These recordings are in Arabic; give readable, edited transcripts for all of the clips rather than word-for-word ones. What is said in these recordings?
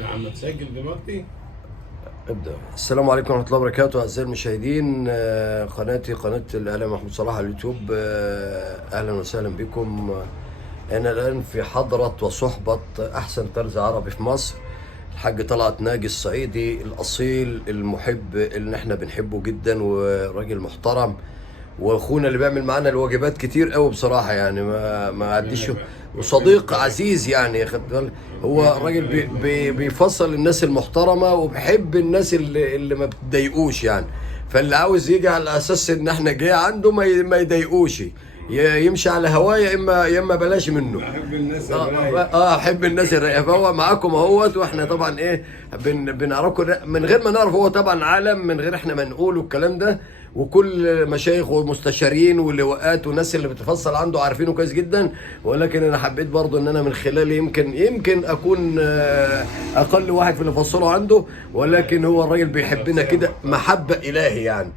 يا عم تسجل دلوقتي. ابدأ. السلام عليكم ورحمة الله وبركاته أعزائي المشاهدين، قناتي قناة الإعلام محمود صلاح على اليوتيوب. أهلا وسهلا بكم. أنا الآن في حضرة وصحبة أحسن طرز عربي في مصر، الحاج طلعت ناجي الصعيدي الأصيل المحب اللي احنا بنحبه جدا، وراجل محترم، واخونا اللي بيعمل معانا الواجبات كتير قوي بصراحه، يعني ما عديش، وصديق عزيز يعني. خد بالك، هو راجل بيفصل الناس المحترمه، وبيحب الناس اللي ما بتضايقوش يعني. فاللي عاوز يجي على اساس ان احنا جاي عنده ما يضايقوش، يمشي على هواه، يا اما بلاش منه. احب الناس الرايقه. احب الناس الرايقه. فهو معاكم اهوت، واحنا طبعا ايه بنعرفكم من غير ما نعرف. هو طبعا عالم من غير احنا ما نقول الكلام ده، وكل مشايخ ومستشارين ولواءات والناس اللي بتفصل عنده عارفينه كويس جدا. ولكن انا حبيت برضو ان انا من خلالي يمكن اكون اقل واحد في اللي فصله عنده، ولكن هو الراجل بيحبنا كده محبه الهي يعني.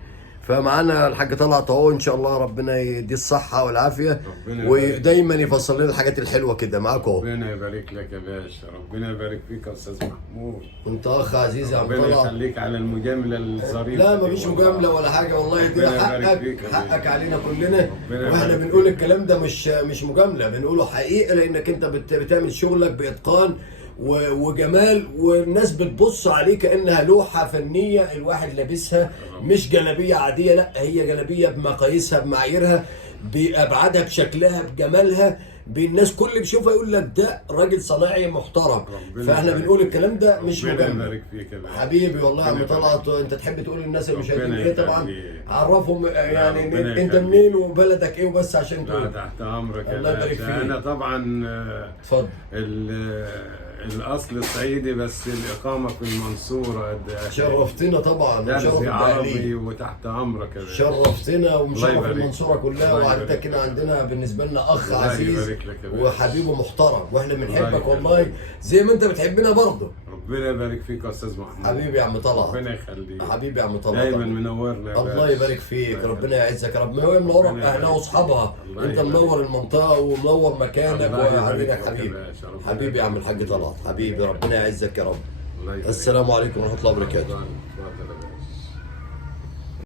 فمعانا الحاج طلعت اهو، ان شاء الله ربنا يديه الصحه والعافيه، ودايما يفصل لنا الحاجات الحلوه كده. معاك اهو. ربنا يبارك لك يا باشا، ربنا يبارك فيك يا استاذ محمود. انت اخ عزيز يا عم ربنا طلعت. يخليك على المجامله الظريفه. لا مفيش مجامله ولا حاجه والله، دي حقك علينا كلنا. واحنا بنقول الكلام ده مش مجامله، بنقوله حقيقه، لانك انت بتعمل شغلك باتقان وجمال، والناس بتبص عليه كانها لوحه فنيه الواحد لابسها، مش جلابيه عاديه، لا هي جلابيه بمقاييسها بمعاييرها بابعادها بشكلها بجمالها، الناس كل اللي بيشوفها يقول لك ده راجل صناعي محترم. فاحنا بنقول الكلام ده مش مجامله. ربنا يبارك فيك يا باشا حبيبي والله يا عم طلعت. انت تحب تقول للناس المشاهدين ايه؟ طبعا عرفهم يعني انت منين وبلدك ايه وبس عشان لا تقول. تحت امرك يا الله يبارك باشا. فيك. انا طبعا اتفضل. الاصل صعيدي بس الاقامه في المنصوره. شرفتنا طبعا، وشرف درسي عربي الدقهلية. وتحت امرك يا باشا. شرفتنا الله ومشرف يبارك. المنصوره كلها، الله وانت يبارك. كده عندنا بالنسبه لنا اخ الله عزيز يبارك لك يا باشا. وحبيب محترم، واحنا الله بنحبك يخليك. والله زي ما انت بتحبنا برضه. ربنا يبارك فيك يا استاذ محمود. حبيبي يا عم طلعت. ربنا يخليك. حبيبي يا عم طلعت. دايما منورنا يا الله باشا. يبارك فيك، الله ربنا يعزك يا رب. ما هو منور ربنا اهلها يبارك. واصحابها، الله انت يبارك. منور المنطقه ومنور مكانك الله يبارك وعندك لك يا حبيبي. باشا. ربنا حبيبي يا عم يبارك. الحاج طلعت، حبيبي ربنا يعزك يا رب. الله يبارك. السلام عليكم ورحمه الله وبركاته. اتفضل.